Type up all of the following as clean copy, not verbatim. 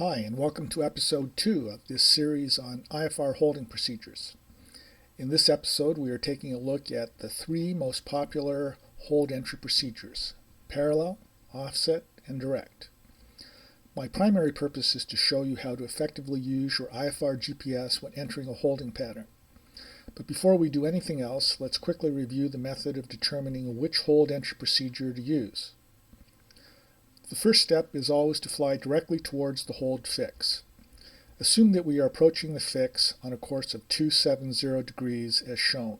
Hi, and welcome to episode 2 of this series on IFR holding procedures. In this episode, we are taking a look at the three most popular hold entry procedures: parallel, offset, and direct. My primary purpose is to show you how to effectively use your IFR GPS when entering a holding pattern. But before we do anything else, let's quickly review the method of determining which hold entry procedure to use. The first step is always to fly directly towards the hold fix. Assume that we are approaching the fix on a course of 270 degrees as shown.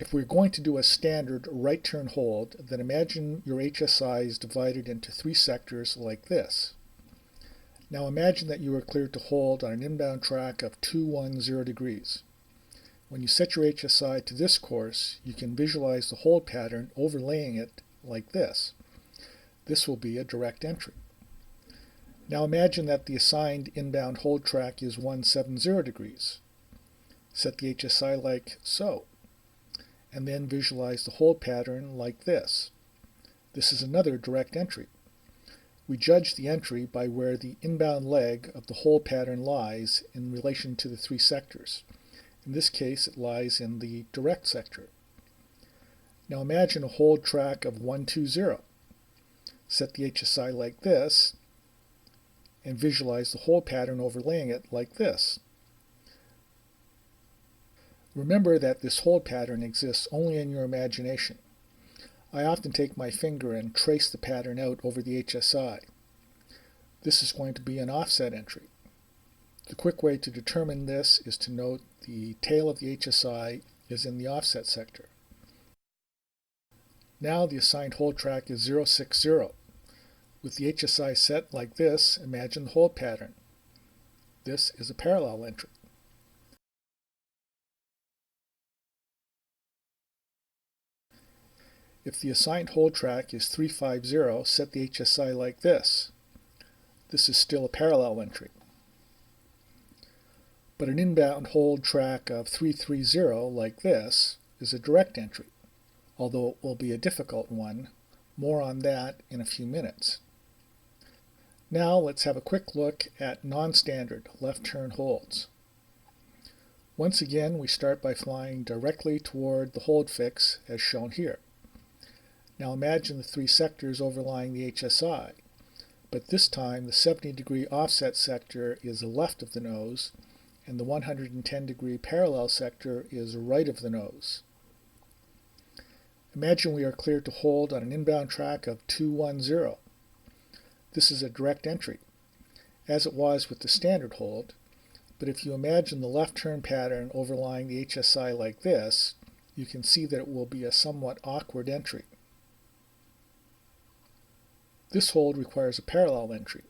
If we're going to do a standard right turn hold, then imagine your HSI is divided into three sectors like this. Now imagine that you are cleared to hold on an inbound track of 210 degrees. When you set your HSI to this course, you can visualize the hold pattern overlaying it like this. This will be a direct entry. Now imagine that the assigned inbound hold track is 170 degrees. Set the HSI like so, and then visualize the hold pattern like this. This is another direct entry. We judge the entry by where the inbound leg of the hold pattern lies in relation to the three sectors. In this case, it lies in the direct sector. Now imagine a hold track of 120. Set the HSI like this, and visualize the hold pattern overlaying it like this. Remember that this hold pattern exists only in your imagination. I often take my finger and trace the pattern out over the HSI. This is going to be an offset entry. The quick way to determine this is to note the tail of the HSI is in the offset sector. Now the assigned hold track is 060. With the HSI set like this, imagine the hold pattern. This is a parallel entry. If the assigned hold track is 350, set the HSI like this. This is still a parallel entry. But an inbound hold track of 330 like this is a direct entry, although it will be a difficult one. More on that in a few minutes. Now let's have a quick look at non-standard left turn holds. Once again, we start by flying directly toward the hold fix as shown here. Now imagine the three sectors overlying the HSI, but this time the 70-degree offset sector is left of the nose and the 110-degree parallel sector is right of the nose. Imagine we are cleared to hold on an inbound track of 210. This is a direct entry, as it was with the standard hold, but if you imagine the left turn pattern overlying the HSI like this, you can see that it will be a somewhat awkward entry. This hold requires a parallel entry,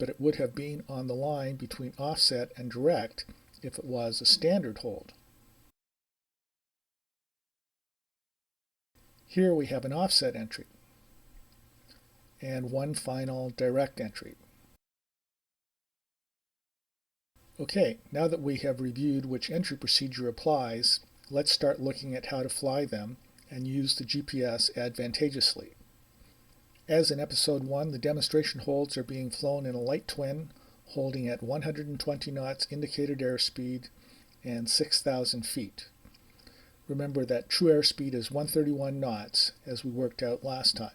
but it would have been on the line between offset and direct if it was a standard hold. Here we have an offset entry and one final direct entry. Okay, now that we have reviewed which entry procedure applies, let's start looking at how to fly them and use the GPS advantageously. As in episode 1, the demonstration holds are being flown in a light twin, holding at 120 knots indicated airspeed and 6,000 feet. Remember that true airspeed is 131 knots, as we worked out last time.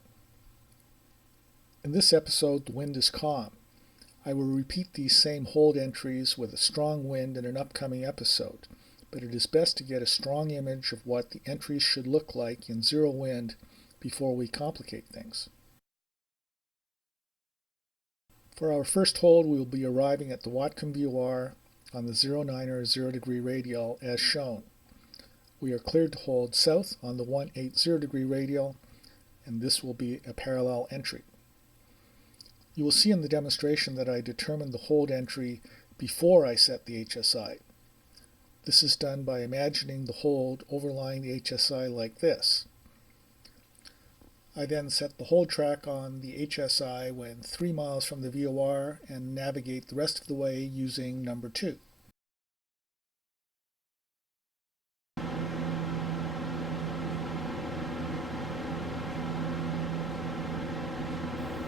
In this episode, the wind is calm. I will repeat these same hold entries with a strong wind in an upcoming episode, but it is best to get a strong image of what the entries should look like in zero wind before we complicate things. For our first hold, we will be arriving at the Whatcom VOR on the 09er 0 degree radial as shown. We are cleared to hold south on the 180 degree radial, and this will be a parallel entry. You will see in the demonstration that I determined the hold entry before I set the HSI. This is done by imagining the hold overlying the HSI like this. I then set the hold track on the HSI when 3 miles from the VOR and navigate the rest of the way using number 2.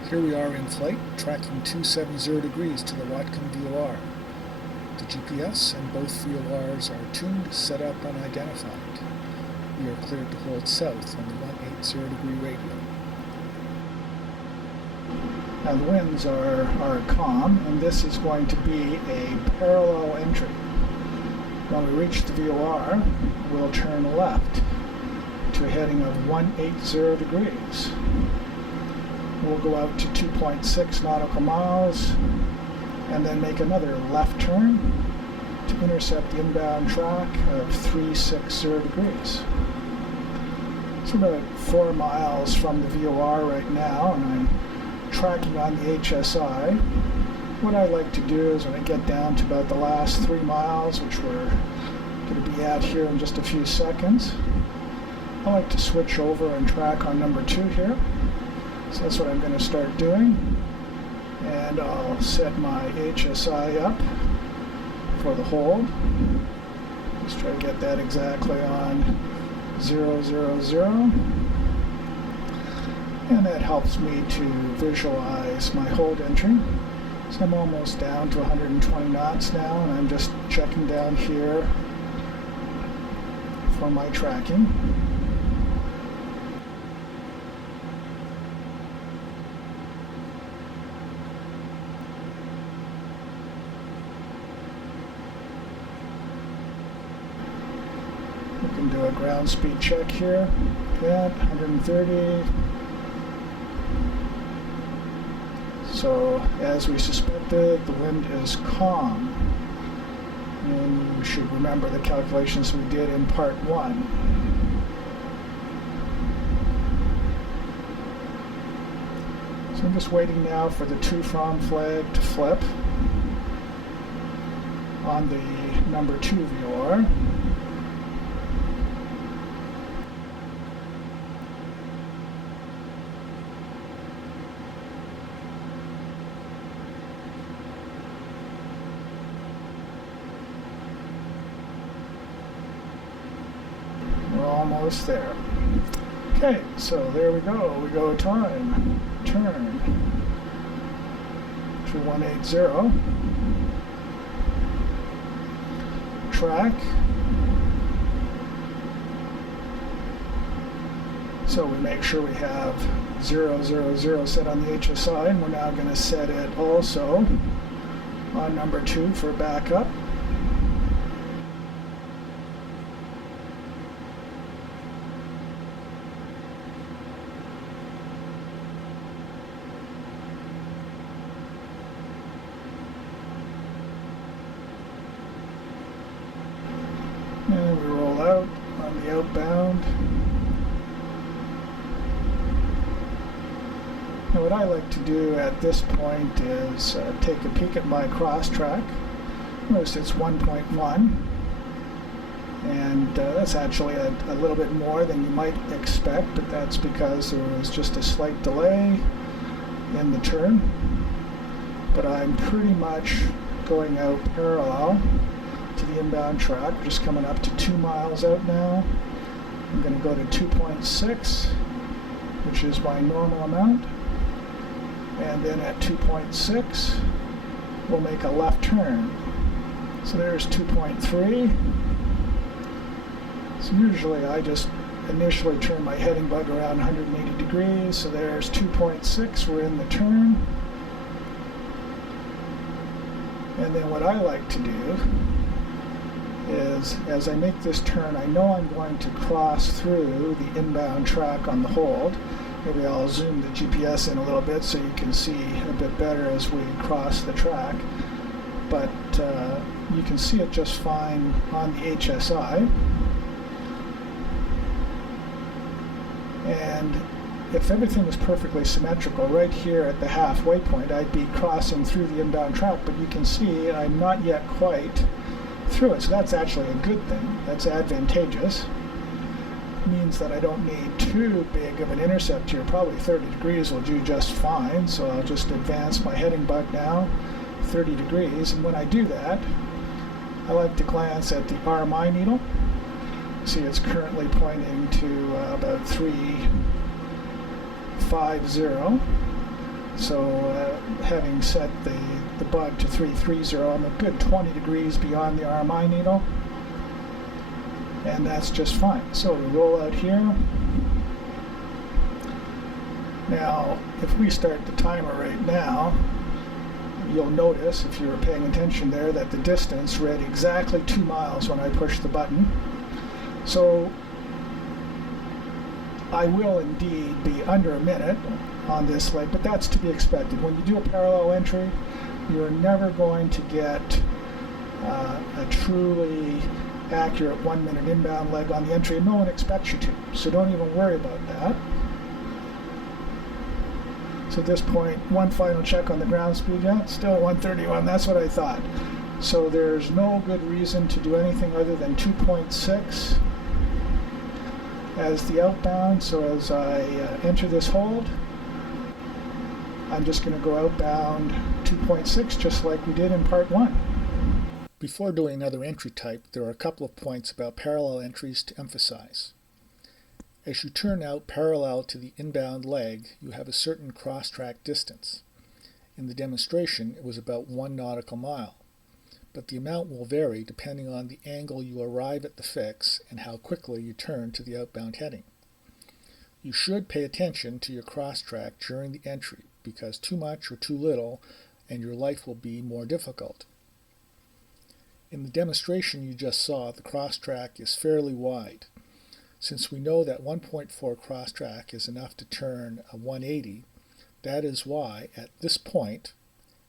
Here we are in flight, tracking 270 degrees to the Watcom VOR. The GPS and both VORs are tuned, set up, and identified. We are cleared to hold south on the 180 degree radio. Now the winds are calm, and this is going to be a parallel entry. When we reach the VOR, we'll turn left to a heading of 180 degrees. We'll go out to 2.6 nautical miles and then make another left turn to intercept the inbound track of 360 degrees. It's about 4 miles from the VOR right now, and I'm tracking on the HSI. What I like to do is when I get down to about the last 3 miles, which we're going to be at here in just a few seconds, I like to switch over and track on number 2 here. So that's what I'm going to start doing. And I'll set my HSI up for the hold. Just try to get that exactly on 000. And that helps me to visualize my hold entry. So I'm almost down to 120 knots now, and I'm just checking down here for my tracking. We can do a ground speed check here. That 130. So, as we suspected, the wind is calm. And you should remember the calculations we did in part 1. So I'm just waiting now for the to/from flag to flip on the number 2 VOR. Almost there. Okay, so there we go. We go time, turn to 180, track. So we make sure we have 000 set on the HSI, and we're now going to set it also on number 2 for backup. And we roll out on the outbound. Now what I like to do at this point is take a peek at my cross track. Notice it's 1.1, and that's actually a little bit more than you might expect, but that's because there was just a slight delay in the turn. But I'm pretty much going out parallel to the inbound track. We're just coming up to 2 miles out now. I'm going to go to 2.6, which is my normal amount. And then at 2.6, we'll make a left turn. So there's 2.3. So usually I just initially turn my heading bug around 180 degrees. So there's 2.6, we're in the turn. And then what I like to do is, as I make this turn, I know I'm going to cross through the inbound track on the hold. Maybe I'll zoom the GPS in a little bit so you can see a bit better as we cross the track. But you can see it just fine on the HSI. And if everything was perfectly symmetrical, right here at the halfway point, I'd be crossing through the inbound track, but you can see I'm not yet quite through it. So that's actually a good thing. That's advantageous. It means that I don't need too big of an intercept here. Probably 30 degrees will do just fine. So I'll just advance my heading bug now 30 degrees. And when I do that, I like to glance at the RMI needle. See, it's currently pointing to about 350. So having set the bug to 330, I'm a good 20 degrees beyond the RMI needle, and that's just fine. So we roll out here. Now, if we start the timer right now, you'll notice, if you were paying attention there, that the distance read exactly 2 miles when I pushed the button. So I will indeed be under a minute on this leg, but that's to be expected. When you do a parallel entry, you're never going to get a truly accurate 1 minute inbound leg on the entry, and no one expects you to, so don't even worry about that. So at this point, one final check on the ground speed. Yeah, it's still 131. That's what I thought. So there's no good reason to do anything other than 2.6 as the outbound. So as I enter this hold, I'm just going to go outbound 2.6 just like we did in part 1. Before doing another entry type, there are a couple of points about parallel entries to emphasize. As you turn out parallel to the inbound leg, you have a certain cross-track distance. In the demonstration, it was about 1 nautical mile, but the amount will vary depending on the angle you arrive at the fix and how quickly you turn to the outbound heading. You should pay attention to your cross-track during the entry, because too much or too little and your life will be more difficult. In the demonstration you just saw, the cross-track is fairly wide. Since we know that 1.4 cross-track is enough to turn a 180, that is why, at this point,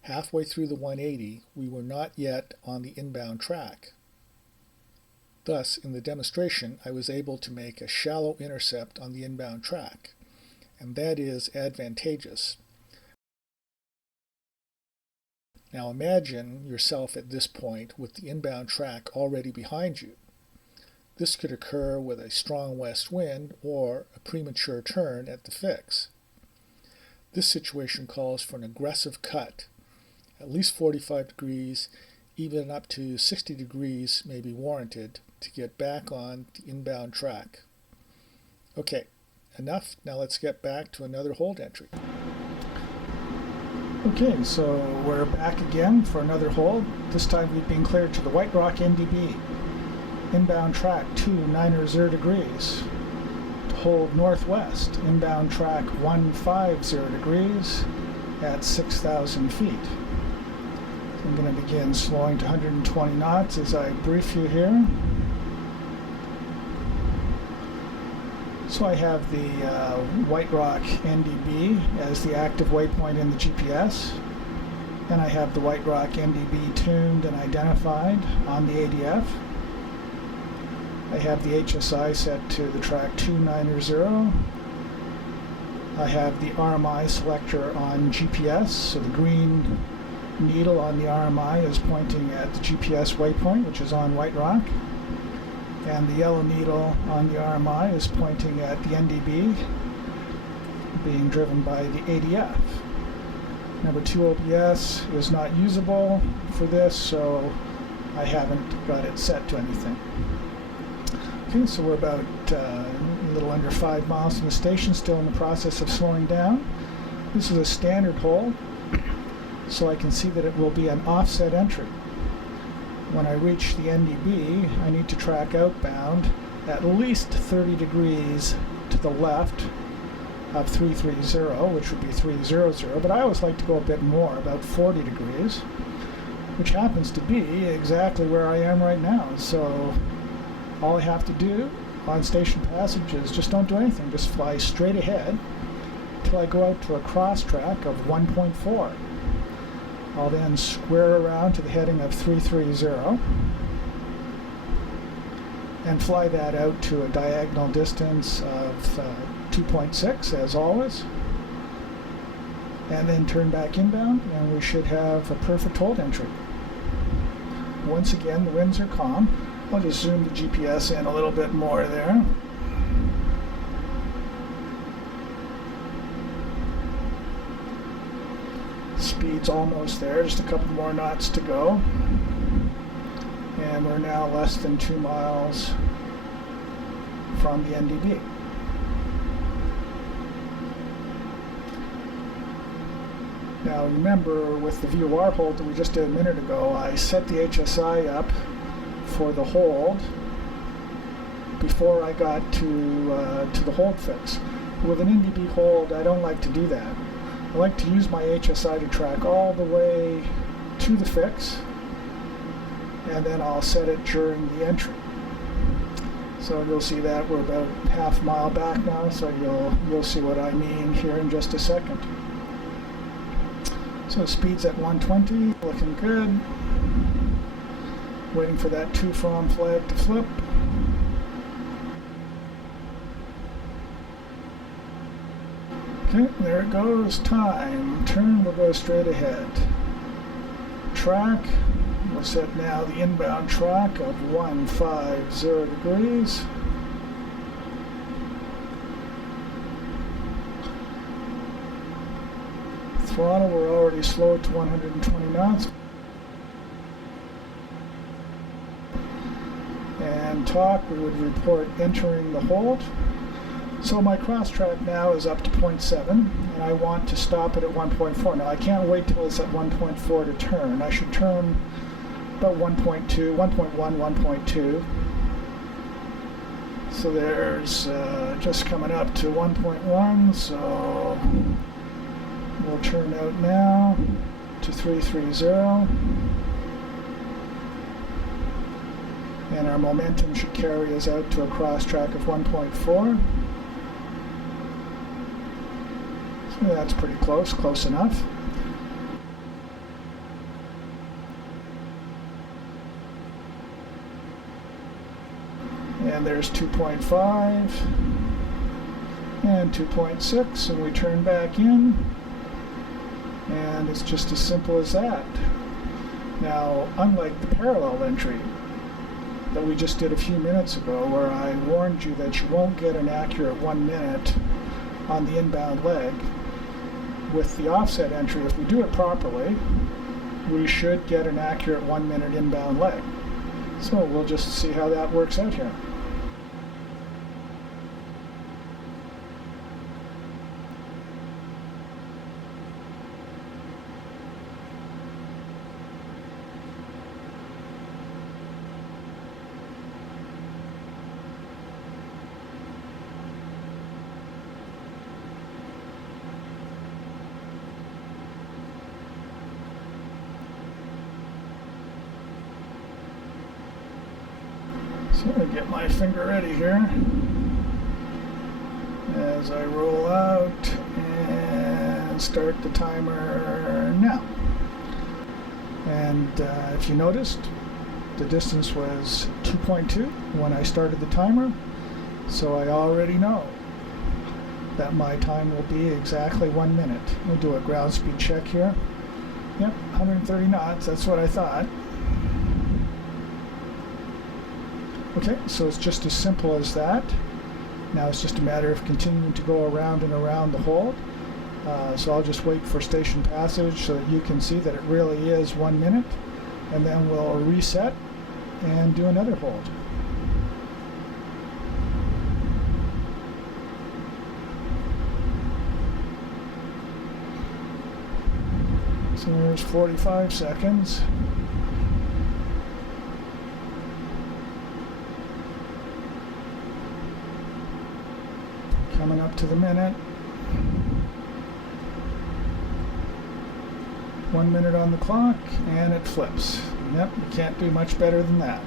halfway through the 180, we were not yet on the inbound track. Thus, in the demonstration, I was able to make a shallow intercept on the inbound track, and that is advantageous. Now imagine yourself at this point with the inbound track already behind you. This could occur with a strong west wind or a premature turn at the fix. This situation calls for an aggressive cut. At least 45 degrees, even up to 60 degrees may be warranted to get back on the inbound track. Okay, enough. Now let's get back to another hold entry. Okay, so we're back again for another hold. This time we've been cleared to the White Rock NDB. Inbound track 290 degrees. To hold northwest, inbound track 150 degrees at 6,000 feet. So I'm going to begin slowing to 120 knots as I brief you here. So I have the White Rock NDB as the active waypoint in the GPS, and I have the White Rock NDB tuned and identified on the ADF. I have the HSI set to the track 290. I have the RMI selector on GPS, so the green needle on the RMI is pointing at the GPS waypoint, which is on White Rock, and the yellow needle on the RMI is pointing at the NDB, being driven by the ADF. Number 2 OBS is not usable for this, so I haven't got it set to anything. Okay, so we're about a little under 5 miles from the station, still in the process of slowing down. This is a standard hold, so I can see that it will be an offset entry. When I reach the NDB, I need to track outbound at least 30 degrees to the left of 330, which would be 300, but I always like to go a bit more, about 40 degrees, which happens to be exactly where I am right now. So all I have to do on station passage is just don't do anything, just fly straight ahead till I go out to a cross track of 1.4. I'll then square around to the heading of 330 and fly that out to a diagonal distance of 2.6 as always, and then turn back inbound, and we should have a perfect hold entry. Once again, the winds are calm. I'll just zoom the GPS in a little bit more there. Speed's almost there, just a couple more knots to go. And we're now less than 2 miles from the NDB. Now remember, with the VOR hold that we just did a minute ago, I set the HSI up for the hold before I got to the hold fix. With an NDB hold, I don't like to do that. I like to use my HSI to track all the way to the fix, and then I'll set it during the entry. So you'll see that we're about half a mile back now, so you'll see what I mean here in just a second. So speed's at 120, looking good. Waiting for that 2 from flag to flip. Okay, there it goes. Time. Turn will go straight ahead. Track. We'll set now the inbound track of 150 degrees. Throttle, we're already slowed to 120 knots. And torque, we would report entering the hold. So my cross track now is up to 0.7, and I want to stop it at 1.4. Now I can't wait till it's at 1.4 to turn. I should turn about 1.2, 1.1, 1.2. So there's just coming up to 1.1, so we'll turn out now to 330. And our momentum should carry us out to a cross track of 1.4. So that's pretty close enough. And there's 2.5 and 2.6, and we turn back in, and it's just as simple as that. Now, unlike the parallel entry that we just did a few minutes ago, where I warned you that you won't get an accurate 1 minute on the inbound leg, with the offset entry, if we do it properly, we should get an accurate 1 minute inbound leg. So we'll just see how that works out here. So I'm going to get my finger ready here as I roll out and start the timer now. And if you noticed, the distance was 2.2 when I started the timer, so I already know that my time will be exactly 1 minute. We'll do a ground speed check here. Yep, 130 knots, that's what I thought. Okay, so it's just as simple as that. Now it's just a matter of continuing to go around and around the hold. So I'll just wait for station passage so that you can see that it really is 1 minute, and then we'll reset and do another hold. So there's 45 seconds. Coming up to the minute. 1 minute on the clock, and it flips. Yep, you can't do much better than that.